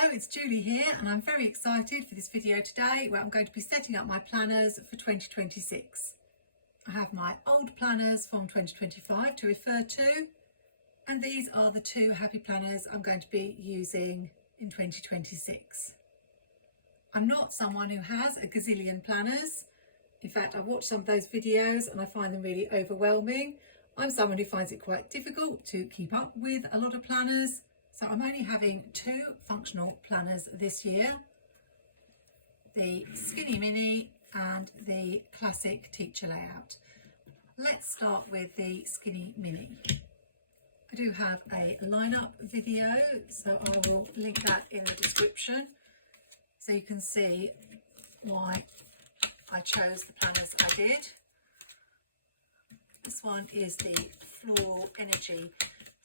Hello, it's Julie here and I'm very excited for this video today where I'm going to be setting up my planners for 2026. I have my old planners from 2025 to refer to, and these are the two happy planners I'm going to be using in 2026. I'm not someone who has a gazillion planners. In fact, I've watched some of those videos and I find them really overwhelming. I'm someone who finds it quite difficult to keep up with a lot of planners. So I'm only having two functional planners this year, the Skinny Mini and the Classic Teacher Layout. Let's start with the Skinny Mini. I do have a lineup video, so I will link that in the description so you can see why I chose the planners I did. This one is the Floral Energy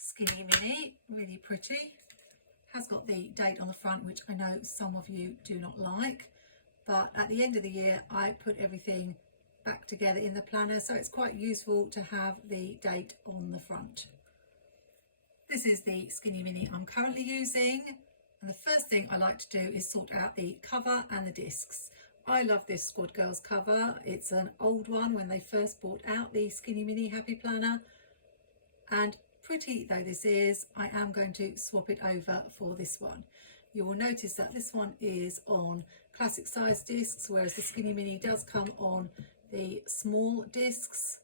Skinny Mini, really pretty. Has got the date on the front, which I know some of you do not like, but at the end of the year I put everything back together in the planner, so it's quite useful to have the date on the front. This is the Skinny Mini I'm currently using, and the first thing I like to do is sort out the cover and the discs. I love this Squad Girls cover. It's an old one when they first brought out the Skinny Mini Happy Planner, and pretty though this is, I am going to swap it over for this one. You will notice that this one is on classic size discs, whereas the Skinny Mini does come on the small discs.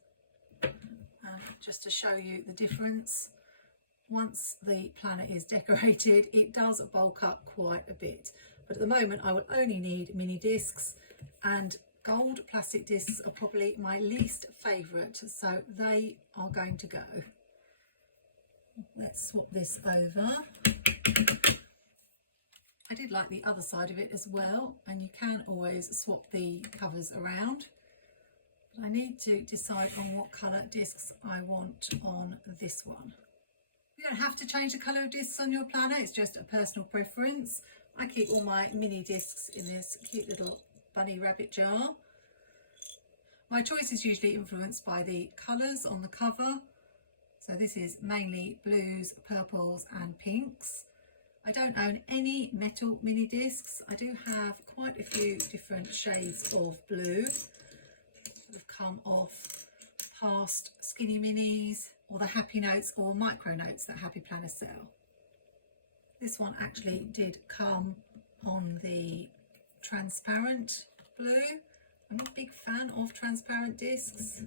Just to show you the difference, once the planner is decorated, it does bulk up quite a bit. But at the moment I will only need mini discs, and gold plastic discs are probably my least favourite, so they are going to go. Let's swap this over. I did like the other side of it as well, and you can always swap the covers around. But I need to decide on what colour discs I want on this one. You don't have to change the colour of discs on your planner, it's just a personal preference. I keep all my mini discs in this cute little bunny rabbit jar. My choice is usually influenced by the colours on the cover. So this is mainly blues, purples and pinks. I don't own any metal mini discs. I do have quite a few different shades of blue that have come off past Skinny Minis or the Happy Notes or Micro Notes that Happy Planners sell. This one actually did come on the transparent blue. I'm not a big fan of transparent discs,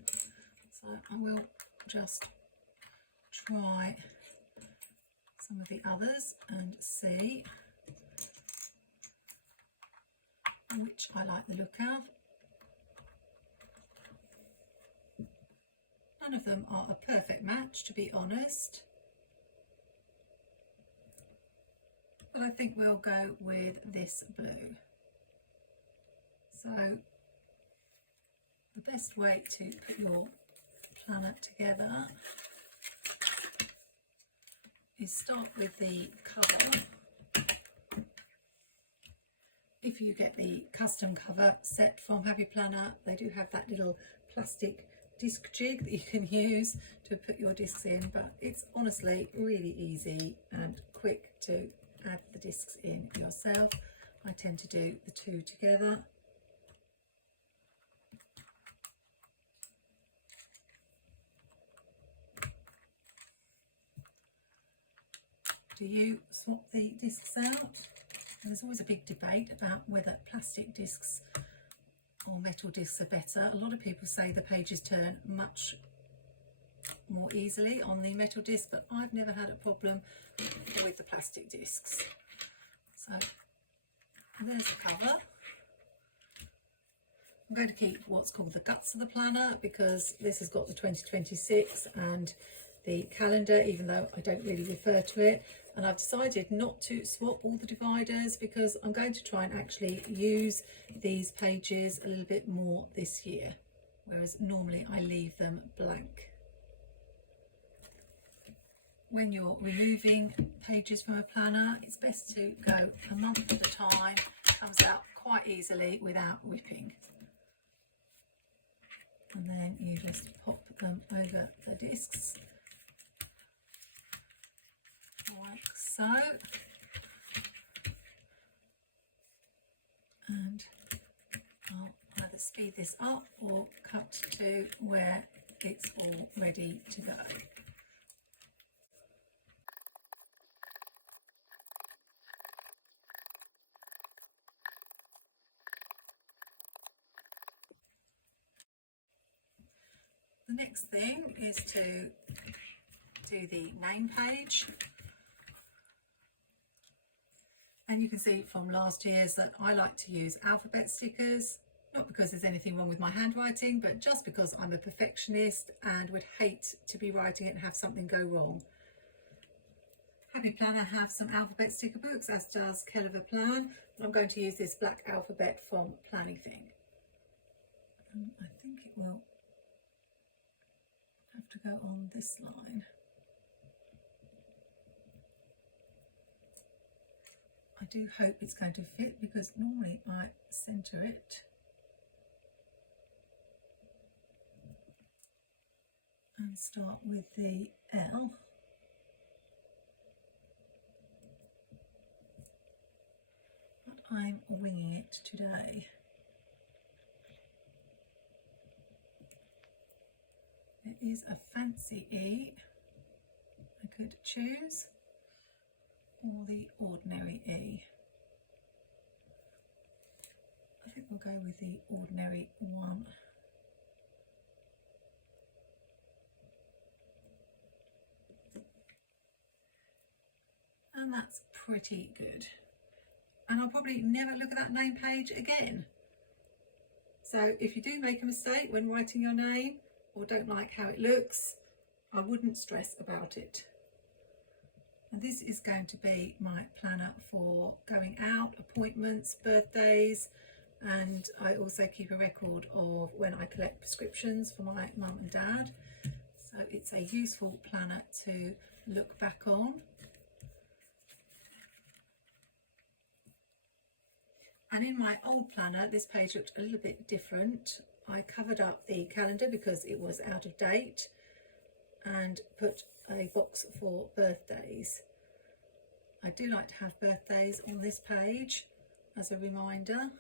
so I will just try some of the others and see which I like the look of. None of them are a perfect match, to be honest, but I think we'll go with this blue. So the best way to put your planner together is start with the cover. If you get the custom cover set from Happy Planner, they do have that little plastic disc jig that you can use to put your discs in, but it's honestly really easy and quick to add the discs in yourself. I tend to do the two together. Do you swap the discs out? There's always a big debate about whether plastic discs or metal discs are better. A lot of people say the pages turn much more easily on the metal disc, but I've never had a problem with the plastic discs. So there's the cover. I'm going to keep what's called the guts of the planner because this has got the 2026 and the calendar, even though I don't really refer to it. And I've decided not to swap all the dividers because I'm going to try and actually use these pages a little bit more this year, whereas normally I leave them blank. When you're removing pages from a planner, it's best to go a month at a time. It comes out quite easily without ripping. And then you just pop them over the discs like so. and I'll either speed this up or cut to where it's all ready to go. The next thing is to do the name page. And you can see from last year's that I like to use alphabet stickers, not because there's anything wrong with my handwriting, but just because I'm a perfectionist and would hate to be writing it and have something go wrong. Happy Planner have some alphabet sticker books, as does Kellever Plan, but I'm going to use this black alphabet from Plannything. I think it will have to go on this line. I do hope it's going to fit, because normally I centre it and start with the L. But I'm winging it today. There is a fancy E I could choose, or the ordinary E. I think we'll go with the ordinary one. And that's pretty good. And I'll probably never look at that name page again. So if you do make a mistake when writing your name, or don't like how it looks, I wouldn't stress about it. And this is going to be my planner for going out, appointments, birthdays, and I also keep a record of when I collect prescriptions for my mum and dad. So it's a useful planner to look back on. And in my old planner, this page looked a little bit different. I covered up the calendar because it was out of date and put a box for birthdays. I do like to have birthdays on this page as a reminder.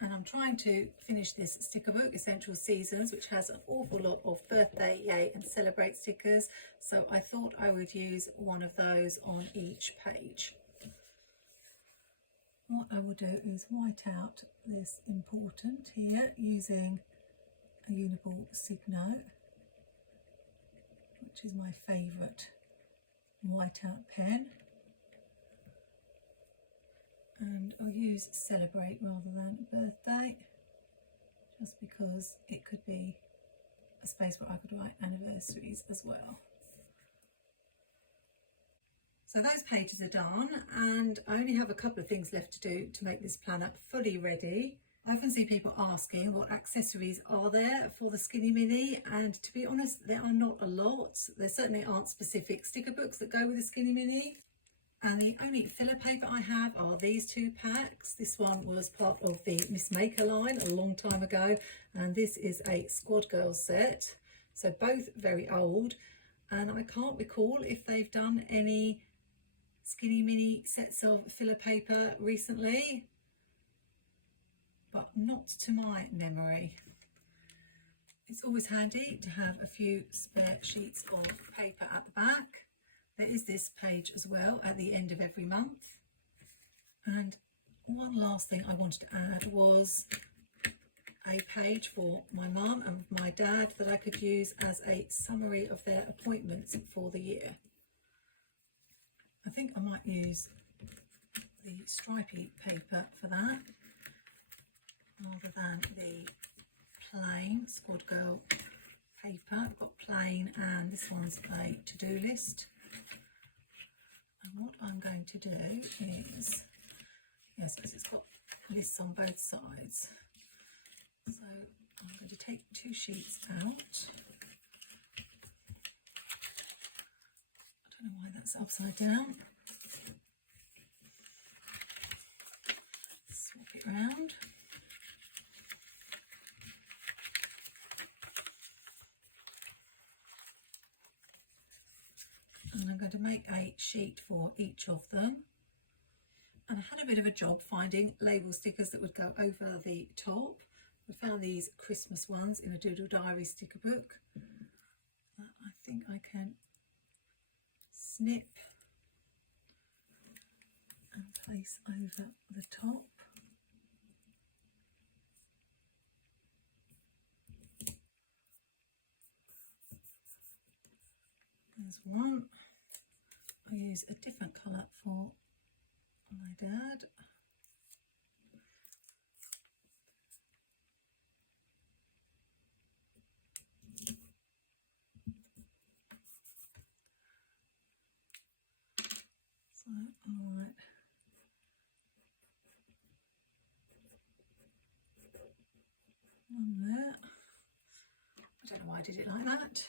And I'm trying to finish this sticker book, Essential Seasons, which has an awful lot of birthday, yay and celebrate stickers. So I thought I would use one of those on each page. What I will do is white out this important here using a Uniball Signo, which is my favourite whiteout pen, and I'll use Celebrate rather than Birthday, just because it could be a space where I could write anniversaries as well. So those pages are done, and I only have a couple of things left to do to make this planner fully ready. I often see people asking what accessories are there for the Skinny Mini, and to be honest, there are not a lot. There certainly aren't specific sticker books that go with the Skinny Mini. And the only filler paper I have are these two packs. This one was part of the Miss Maker line a long time ago, and this is a Squad Girls set. So both very old, and I can't recall if they've done any Skinny Mini sets of filler paper recently, but not to my memory. It's always handy to have a few spare sheets of paper at the back. There is this page as well at the end of every month. And one last thing I wanted to add was a page for my mum and my dad that I could use as a summary of their appointments for the year. I think I might use the stripy paper for that rather than the plain Squad Girl paper. I've got plain, and this one's a to-do list. And what I'm going to do is, yes, because it's got lists on both sides. So I'm going to take two sheets out. I don't know why that's upside down. Swap it around. And I'm going to make a sheet for each of them. and I had a bit of a job finding label stickers that would go over the top. I found these Christmas ones in a Doodle Diary sticker book that I think I can snip and place over the top. There's one. I use a different colour for my dad. So, alright. One there. I don't know why I did it like that.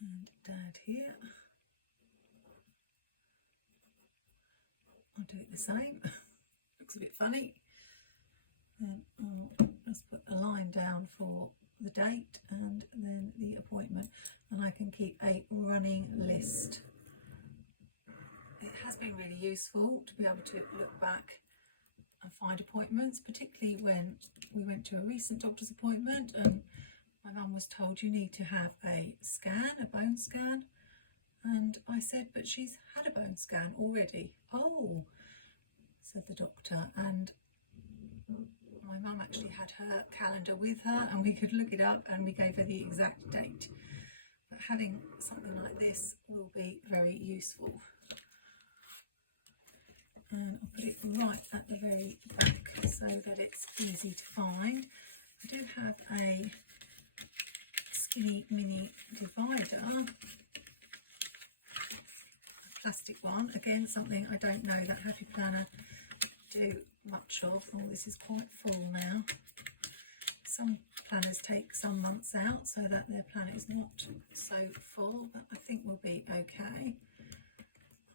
And Dad here. I'll do it the same. Looks a bit funny. Then I'll just put a line down for the date and then the appointment, and I can keep a running list. It has been really useful to be able to look back and find appointments, particularly when we went to a recent doctor's appointment and my mum was told you need to have a scan, a bone scan, and I said, but she's had a bone scan already. Oh, said the doctor, and my mum actually had her calendar with her and we could look it up and we gave her the exact date. But having something like this will be very useful. And I'll put it right at the very back so that it's easy to find. I do have a skinny mini divider, a plastic one, again something I don't know that Happy Planner do much of. Oh, this is quite full now. Some planners take some months out so that their planner is not so full, but I think we'll be okay.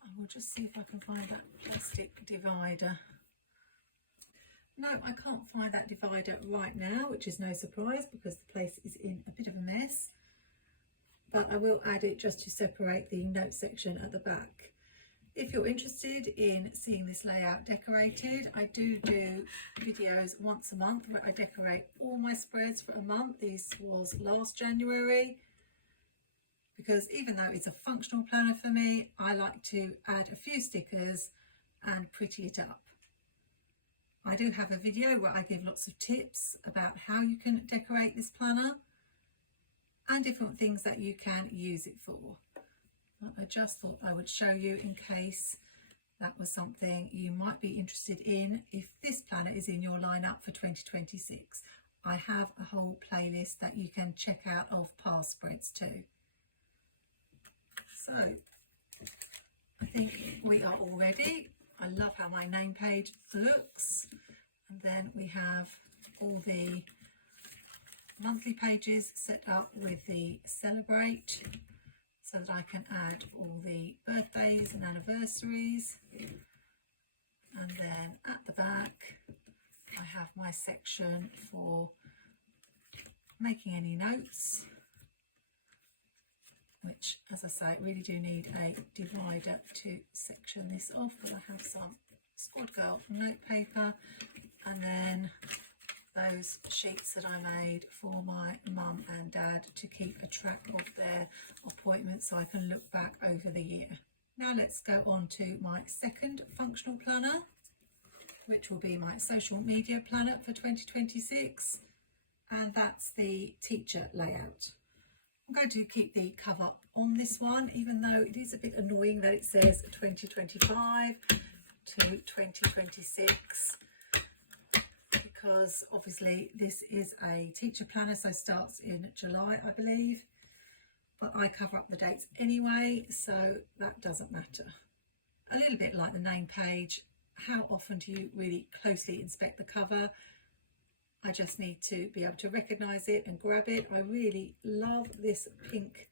I will just see if I can find that plastic divider. No, I can't find that divider right now, which is no surprise because the place is in a bit of a mess. But I will add it just to separate the note section at the back. If you're interested in seeing this layout decorated, I do videos once a month where I decorate all my spreads for a month. This was last January, because even though it's a functional planner for me, I like to add a few stickers and pretty it up. I do have a video where I give lots of tips about how you can decorate this planner and different things that you can use it for. I just thought I would show you in case that was something you might be interested in if this planner is in your lineup for 2026. I have a whole playlist that you can check out of past spreads too. So I think we are all ready. I love how my name page looks, and then we have all the monthly pages set up with the Celebrate, so that I can add all the birthdays and anniversaries. And then at the back I have my section for making any notes, which, as I say, really do need a divider to section this off, but I have some Squad Girl note paper and then those sheets that I made for my mum and dad to keep a track of their appointments so I can look back over the year. Now let's go on to my second functional planner, which will be my social media planner for 2026, and that's the teacher layout. I'm going to keep the cover on this one, even though it is a bit annoying that it says 2025 to 2026. Because obviously this is a teacher planner, so starts in July, I believe, but I cover up the dates anyway, so that doesn't matter. A little bit like the name page, how often do you really closely inspect the cover? I just need to be able to recognise it and grab it. I really love this pink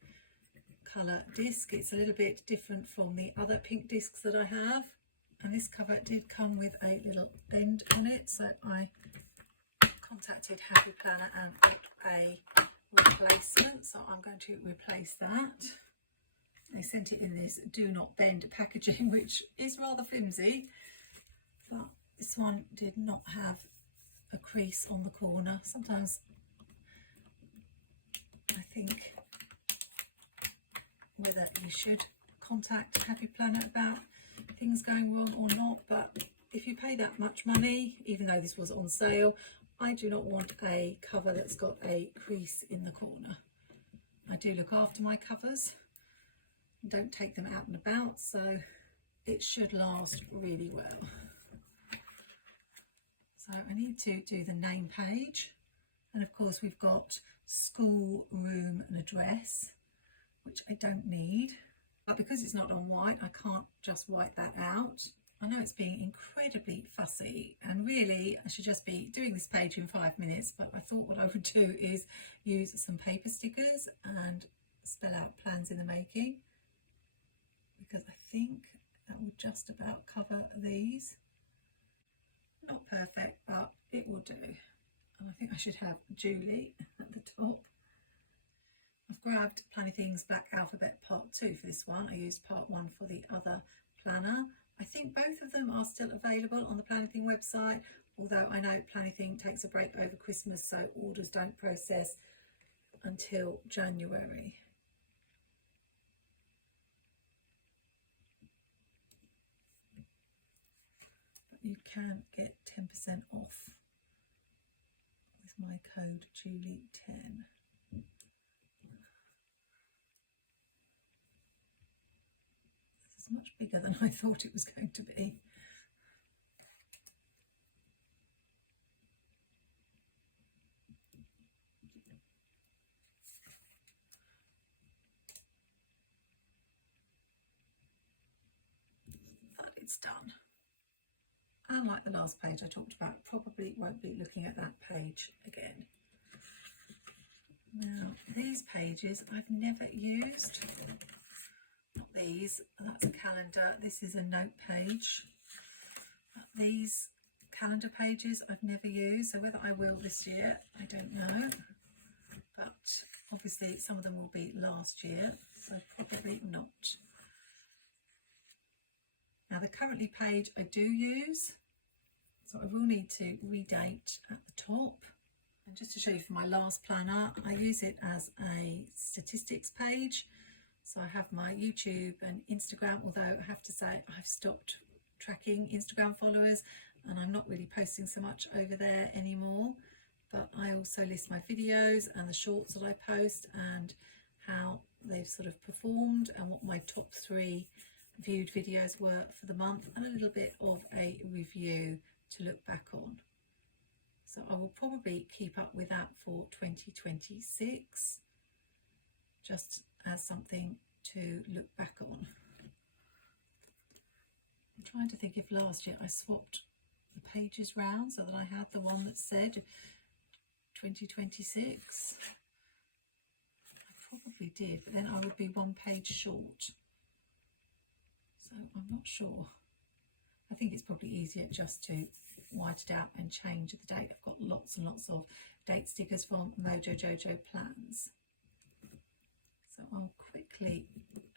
colour disc. It's a little bit different from the other pink discs that I have, and this cover did come with a little bend on it, so I contacted Happy Planner and got a replacement, so I'm going to replace that. They sent it in this do not bend packaging, which is rather flimsy, but this one did not have a crease on the corner. Sometimes I think whether you should contact Happy Planet about things going wrong or not, but if you pay that much money, even though this was on sale, I do not want a cover that's got a crease in the corner. I do look after my covers, don't take them out and about, so it should last really well. So I need to do the name page, and of course we've got school, room and address, which I don't need, but because it's not on white I can't just white that out. I know it's being incredibly fussy, and really I should just be doing this page in 5 minutes, but I thought what I would do is use some paper stickers and spell out plans in the making, because I think that would just about cover these. Not perfect, but it will do. And I think I should have Julie at the top. I've grabbed Planning Things Black Alphabet Part 2 for this one. I used Part 1 for the other planner. I think both of them are still available on the Planning Thing website, although I know Planning Thing takes a break over Christmas, so orders don't process until January. But you can get 10% off with my code Julie10. This is much bigger than I thought it was going to be. But it's done. And like the last page I talked about, probably won't be looking at that page again. Now, these pages I've never used. Not these, that's a calendar. This is a note page. But these calendar pages I've never used, so whether I will this year, I don't know. But obviously some of them will be last year, so probably not. Now the currently page I do use, so I will need to redate at the top. And just to show you for my last planner, I use it as a statistics page. So I have my YouTube and Instagram, although I have to say I've stopped tracking Instagram followers and I'm not really posting so much over there anymore. But I also list my videos and the shorts that I post and how they've sort of performed and what my top 3 viewed videos were for the month, and a little bit of a review to look back on. So I will probably keep up with that for 2026, just as something to look back on. I'm trying to think if last year I swapped the pages round so that I had the one that said 2026. I probably did, but then I would be 1 page short. So I'm not sure. I think it's probably easier just to white it out and change the date. I've got lots and lots of date stickers from Mojo Jojo Plans. So I'll quickly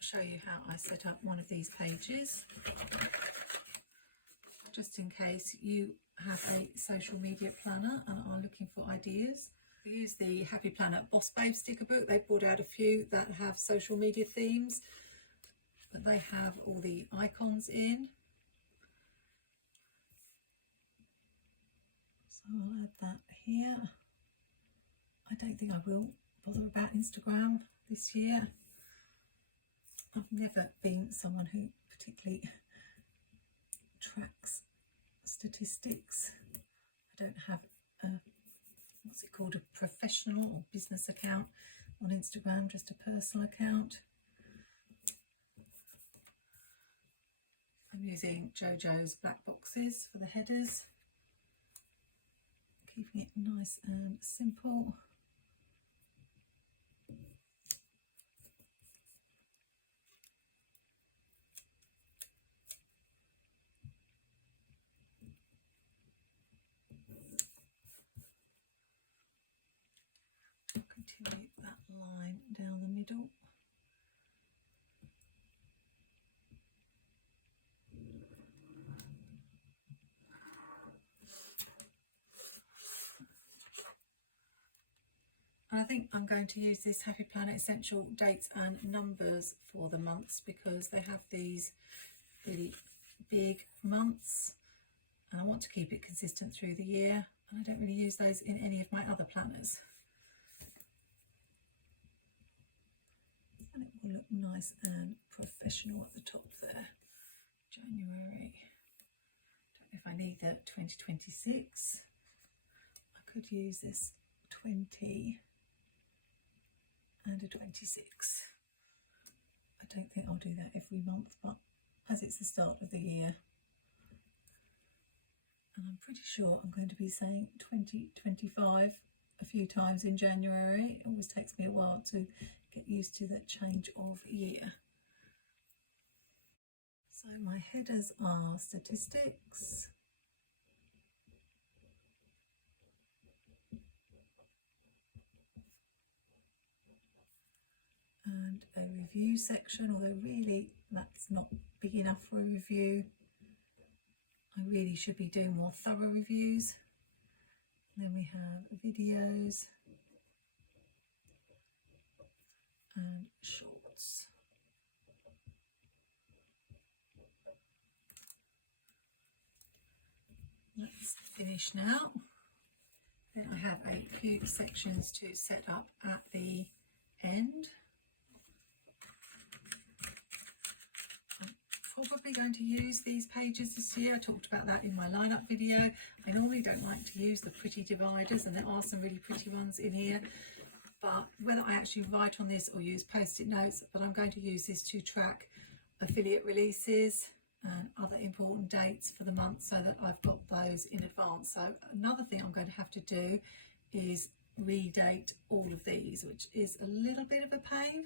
show you how I set up one of these pages, just in case you have a social media planner and are looking for ideas. I use the Happy Planet Boss Babe sticker book. They've brought out a few that have social media themes, but they have all the icons in. So I'll add that here. I don't think I will bother about Instagram this year. I've never been someone who particularly tracks statistics. I don't have a, what's it called, a professional or business account on Instagram, just a personal account. I'm using Jojo's black boxes for the headers, keeping it nice and simple. I'll continue that line down the middle. think I'm going to use this Happy Planner Essential Dates and Numbers for the months, because they have these really big months and I want to keep it consistent through the year, and I don't really use those in any of my other planners. And it will look nice and professional at the top there. January. Don't know if I need the 2026. I could use this 20 and a 26. I don't think I'll do that every month, but as it's the start of the year, and I'm pretty sure I'm going to be saying 2025 a few times in January. It always takes me a while to get used to that change of year. So my headers are statistics, and a review section, although really that's not big enough for a review. I really should be doing more thorough reviews. And then we have videos and shorts. That's finished now. Then I have a few sections to set up at the end. Probably going to use these pages this year. I talked about that in my lineup video. I normally don't like to use the pretty dividers, and there are some really pretty ones in here, but whether I actually write on this or use post-it notes, but I'm going to use this to track affiliate releases and other important dates for the month, so that I've got those in advance. So another thing I'm going to have to do is redate all of these, which is a little bit of a pain.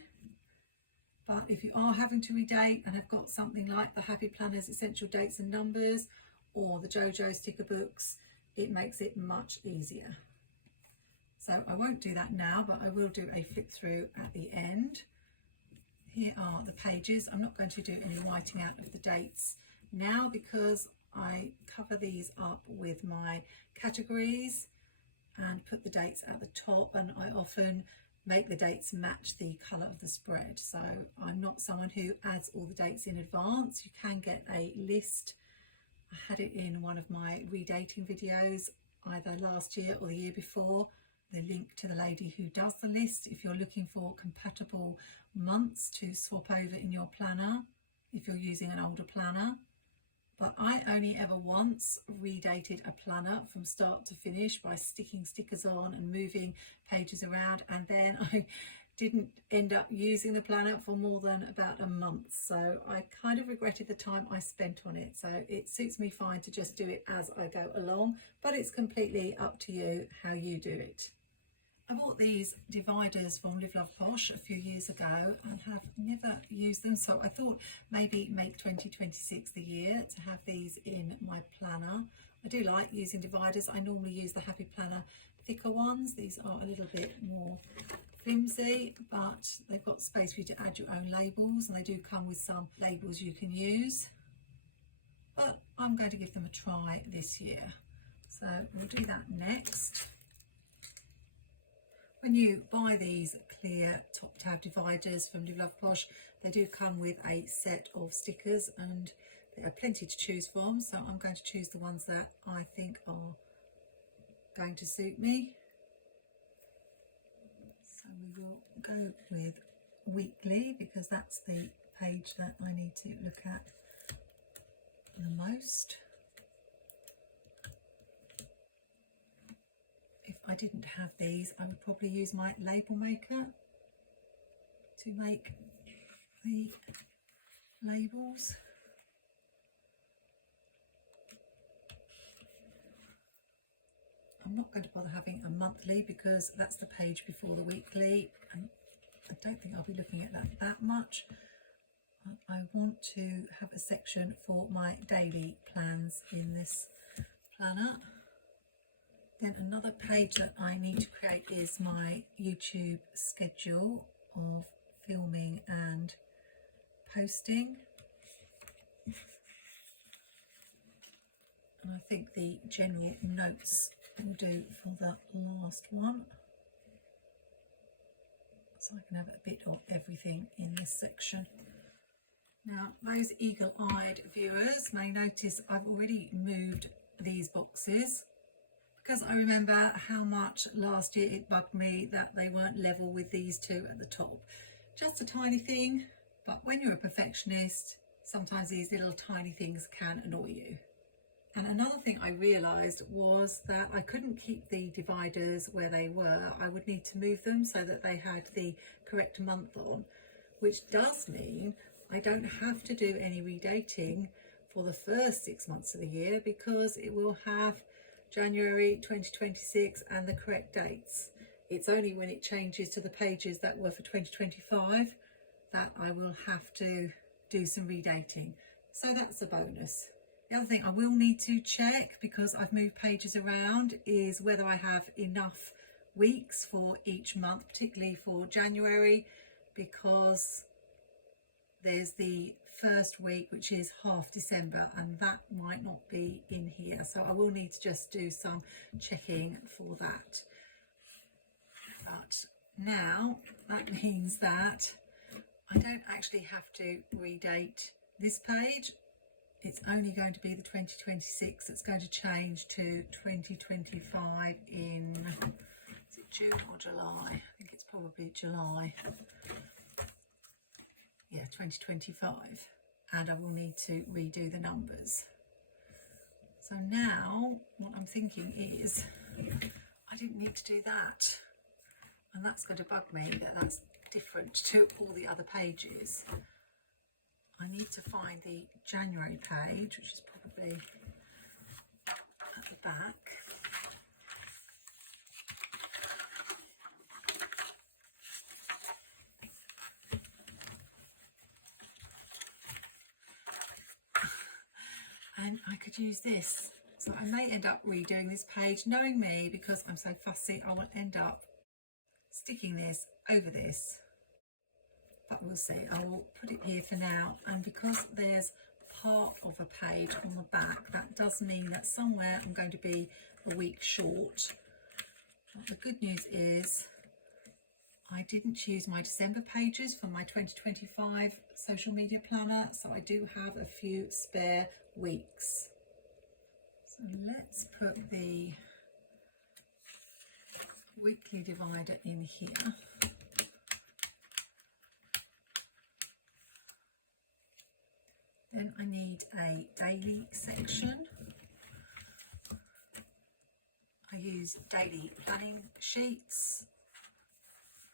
But if you are having to redate and have got something like the Happy Planners Essential Dates and Numbers or the JoJo sticker books, it makes it much easier. So I won't do that now, but I will do a flip through at the end. Here are the pages. I'm not going to do any writing out of the dates now, because I cover these up with my categories and put the dates at the top, and I often make the dates match the colour of the spread. So I'm not someone who adds all the dates in advance. You can get a list. I had it in one of my redating videos either last year or the year before, the link to the lady who does the list if you're looking for compatible months to swap over in your planner if you're using an older planner. But I only ever once redated a planner from start to finish by sticking stickers on and moving pages around, and then I didn't end up using the planner for more than about a month. So I kind of regretted the time I spent on it. So it suits me fine to just do it as I go along, but it's completely up to you how you do it. I bought these dividers from Live Love Posh a few years ago and have never used them, so I thought maybe make 2026 the year to have these in my planner. I do like using dividers. I normally use the Happy Planner thicker ones. These are a little bit more flimsy, but they've got space for you to add your own labels, and they do come with some labels you can use. But I'm going to give them a try this year, so we'll do that next. When you buy these clear top tab dividers from Live Love Posh, they do come with a set of stickers, and there are plenty to choose from, so I'm going to choose the ones that I think are going to suit me. So we will go with weekly, because that's the page that I need to look at the most. If I didn't have these, I would probably use my label maker to make the labels. I'm not going to bother having a monthly, because that's the page before the weekly, and I don't think I'll be looking at that much. I want to have a section for my daily plans in this planner. Then another page that I need to create is my YouTube schedule of filming and posting. And I think the general notes will do for the last one. so I can have a bit of everything in this section. Now, those eagle-eyed viewers may notice I've already moved these boxes because I remember how much last year it bugged me that they weren't level with these two at the top. Just a tiny thing, but when you're a perfectionist, sometimes these little tiny things can annoy you. And another thing I realised was that I couldn't keep the dividers where they were. I would need to move them so that they had the correct month on, which does mean I don't have to do any redating for the first 6 months of the year because it will have January 2026 and the correct dates. It's only when it changes to the pages that were for 2025 that I will have to do some redating. So that's a bonus. The other thing I will need to check, because I've moved pages around, is whether I have enough weeks for each month, particularly for January, because there's the first week, which is half December, and that might not be in here. So I will need to just do some checking for that. But now that means that I don't actually have to redate this page. It's only going to be the 2026 that's going to change to 2025 in, is it June or July? I think it's probably July. Yeah, 2025. And I will need to redo the numbers. So now what I'm thinking is I didn't need to do that. And that's going to bug me that that's different to all the other pages. I need to find the January page, which is probably at the back. And I could use this. So I may end up redoing this page. Knowing me, because I'm so fussy, I will end up sticking this over this. But we'll see. I will put it here for now, and because there's part of a page on the back, that does mean that somewhere I'm going to be a week short. But the good news is I didn't use my December pages for my 2025 social media planner, so I do have a few spare weeks. So let's put the weekly divider in here. Then I need a daily section. I use daily planning sheets.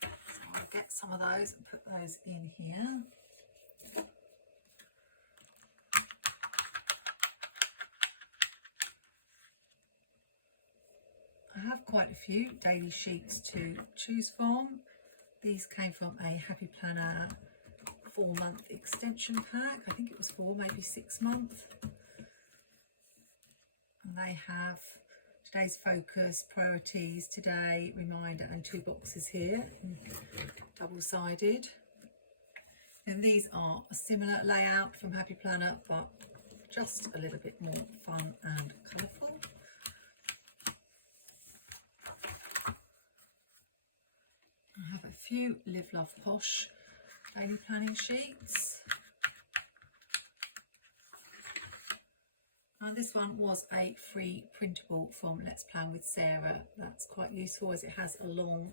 So I'll get some of those and put those in here. I have quite a few daily sheets to choose from. These came from a Happy Planner 4-month extension pack. I think it was 4, maybe 6 months. And they have today's focus, priorities, today, reminder, and 2 boxes here, double-sided. And these are a similar layout from Happy Planner, but just a little bit more fun and colourful. I have a few Live Love Posh daily planning sheets. And this one was a free printable from Let's Plan with Sarah. That's quite useful as it has a long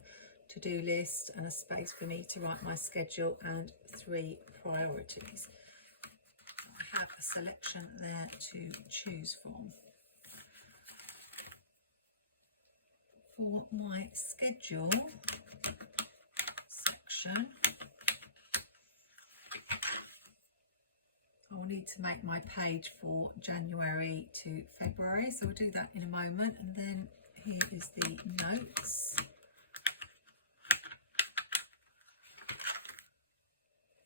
to-do list and a space for me to write my schedule and 3 priorities. I have a selection there to choose from. For my schedule section, I will need to make my page for January to February, so we'll do that in a moment. And then here is the notes.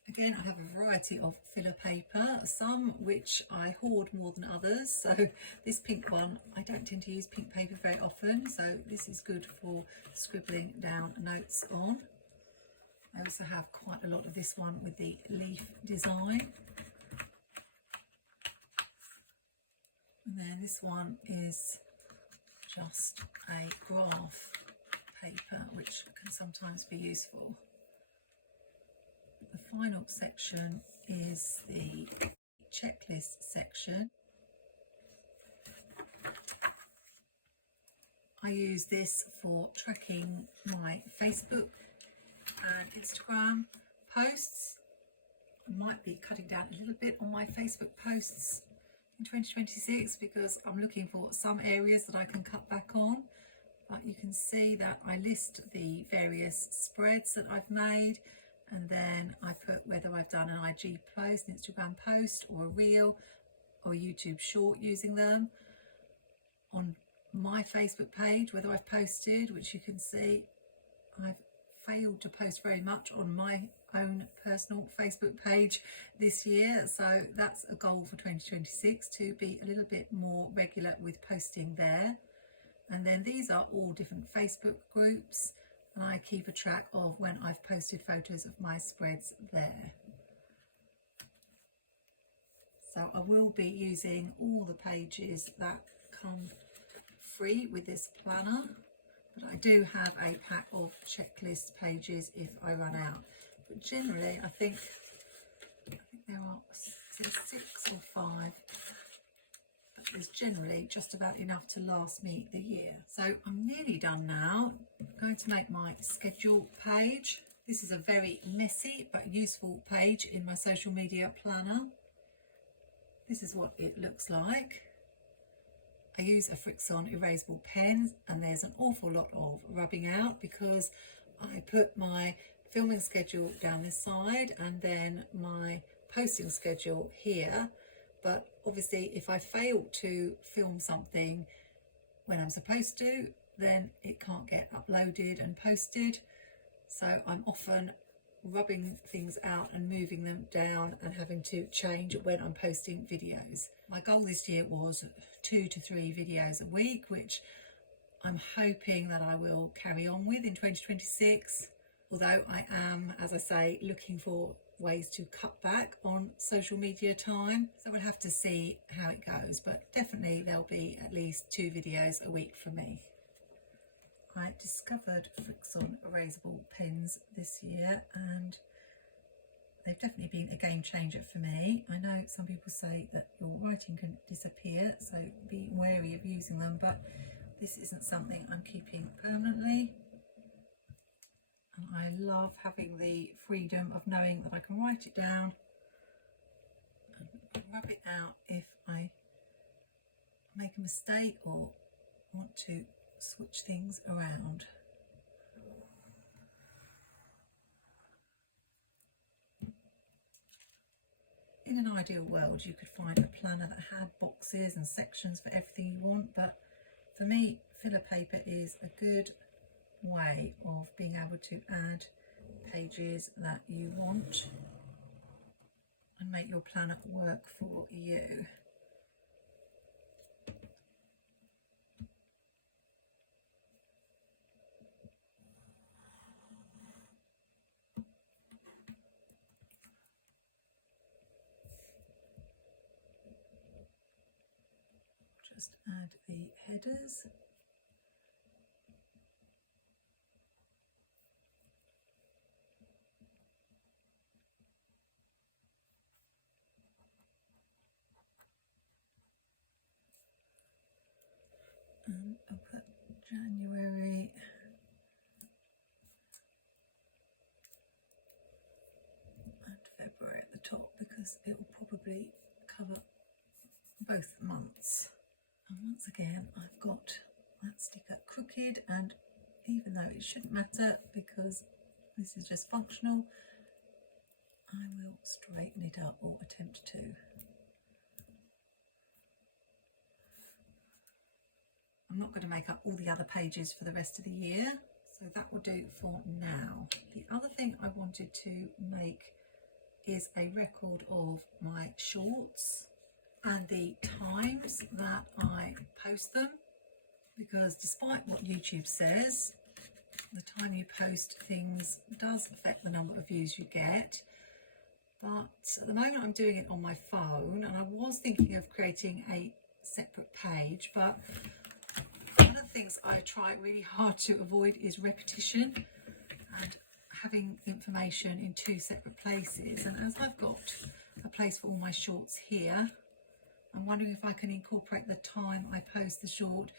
Again, I have a variety of filler paper, some which I hoard more than others. So this pink one, I don't tend to use pink paper very often, so this is good for scribbling down notes on. I also have quite a lot of this one with the leaf design. And then this one is just a graph paper, which can sometimes be useful. final section is the checklist section. I use this for tracking my Facebook and Instagram posts. I might be cutting down a little bit on my Facebook posts in 2026 because I'm looking for some areas that I can cut back on. But you can see that I list the various spreads that I've made, and then I put whether I've done an IG post, an Instagram post, or a reel or a YouTube short using them. On my Facebook page, whether I've posted, which you can see I've failed to post very much on my own personal Facebook page this year, so that's a goal for 2026, to be a little bit more regular with posting there. And then these are all different Facebook groups, and I keep a track of when I've posted photos of my spreads there. So I will be using all the pages that come free with this planner, but I do have a pack of checklist pages if I run out. But generally I think there are 6 or 5, but there's generally just about enough to last me the year. So I'm nearly done now. I'm going to make my schedule page. This is a very messy but useful page in my social media planner. This is what it looks like. I use a Frixon erasable pen, and there's an awful lot of rubbing out because I put my filming schedule down this side and then my posting schedule here. But obviously if I fail to film something when I'm supposed to, then it can't get uploaded and posted. So I'm often rubbing things out and moving them down and having to change when I'm posting videos. My goal this year was 2 to 3 videos a week, which I'm hoping that I will carry on with in 2026, although I am, as I say, looking for ways to cut back on social media time, so we'll have to see how it goes, but definitely there'll be at least 2 videos a week for me. I discovered Frixon erasable pens this year, and they've definitely been a game changer for me. I know some people say that your writing can disappear, so be wary of using them, but this isn't something I'm keeping permanently. And I love having the freedom of knowing that I can write it down and rub it out if I make a mistake or want to switch things around. In an ideal world, you could find a planner that had boxes and sections for everything you want, but for me, filler paper is a good way of being able to add pages that you want and make your planner work for you. Just add the headers. And I'll put January and February at the top because it will probably cover both months. And once again, I've got that sticker crooked, and even though it shouldn't matter because this is just functional, I will straighten it up, or attempt to. I'm not going to make up all the other pages for the rest of the year, so that will do for now. The other thing I wanted to make is a record of my shorts and the times that I post them, because despite what YouTube says, the time you post things does affect the number of views you get. But at the moment I'm doing it on my phone, and I was thinking of creating a separate page, but one of the things I try really hard to avoid is repetition, and having information in two separate places, and as I've got a place for all my shorts here, I'm wondering if I can incorporate the time I post the short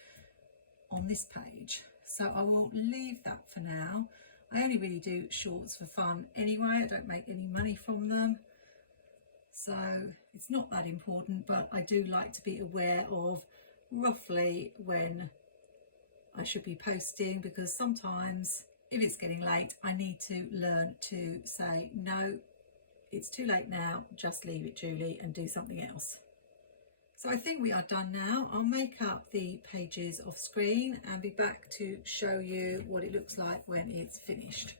on this page. So I will leave that for now. I only really do shorts for fun anyway. I don't make any money from them, so it's not that important, but I do like to be aware of roughly when I should be posting, because sometimes if it's getting late, I need to learn to say, no, it's too late now, just leave it, Julie, and do something else. So I think we are done now. I'll make up the pages off screen and be back to show you what it looks like when it's finished.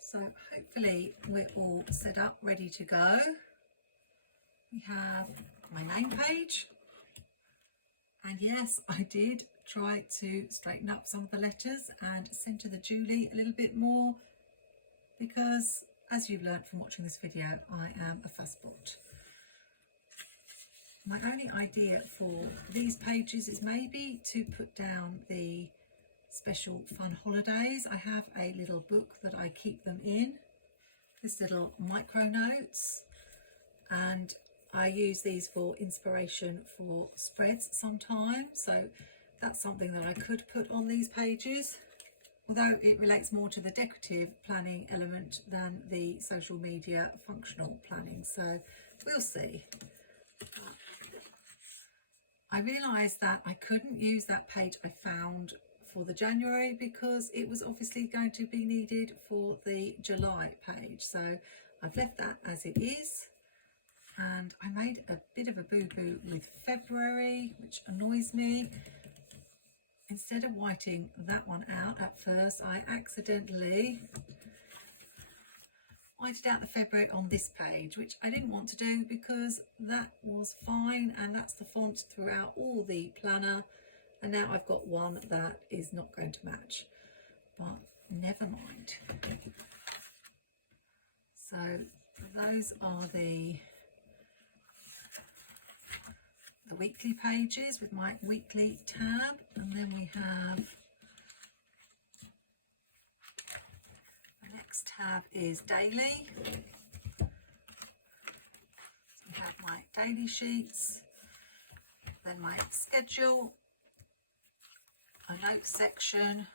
So hopefully we're all set up, ready to go. We have my name page. And yes, I did try to straighten up some of the letters and centre the Julie a little bit more, because as you've learnt from watching this video, I am a fussbot. My only idea for these pages is maybe to put down the special fun holidays. I have a little book that I keep them in, this little micro notes, and I use these for inspiration for spreads sometimes, so that's something that I could put on these pages, although it relates more to the decorative planning element than the social media functional planning, so we'll see. I realised that I couldn't use that page I found for the January because it was obviously going to be needed for the July page, so I've left that as it is. And I made a bit of a boo-boo with February, which annoys me. Instead of whiting that one out at first, I accidentally whited out the February on this page, which I didn't want to do because that was fine, and that's the font throughout all the planner, and now I've got one that is not going to match, but never mind. So those are the weekly pages with my weekly tab, and then we have the next tab is daily. So we have my daily sheets, then my schedule, a notes section,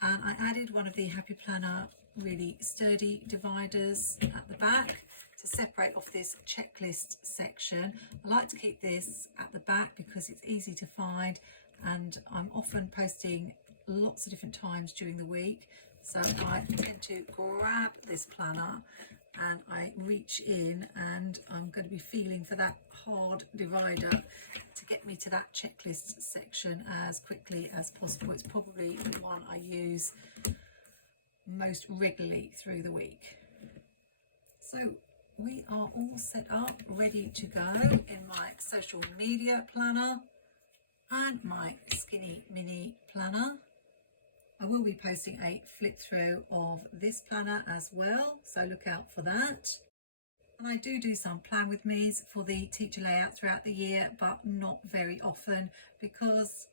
and I added one of the Happy Planner really sturdy dividers at the back to separate off this checklist section. I like to keep this at the back because it's easy to find, and I'm often posting lots of different times during the week, so I tend to grab this planner and I reach in, and I'm going to be feeling for that hard divider to get me to that checklist section as quickly as possible. It's probably the one I use most regularly through the week. So we are all set up, ready to go in my social media planner and my Skinny Mini planner. I will be posting a flip through of this planner as well, so look out for that. And I do some plan with me's for the teacher layout throughout the year, but not very often because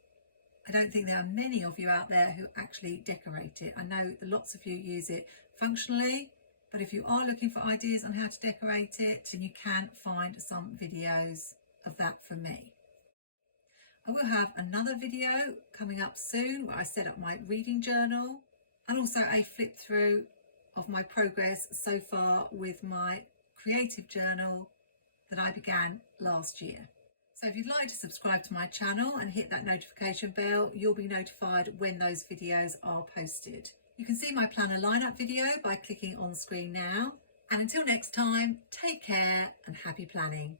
I don't think there are many of you out there who actually decorate it. I know that lots of you use it functionally, but if you are looking for ideas on how to decorate it, then you can find some videos of that from me. I will have another video coming up soon where I set up my reading journal, and also a flip through of my progress so far with my creative journal that I began last year. So if you'd like to subscribe to my channel and hit that notification bell, you'll be notified when those videos are posted. You can see my planner lineup video by clicking on screen now. And until next time, take care and happy planning.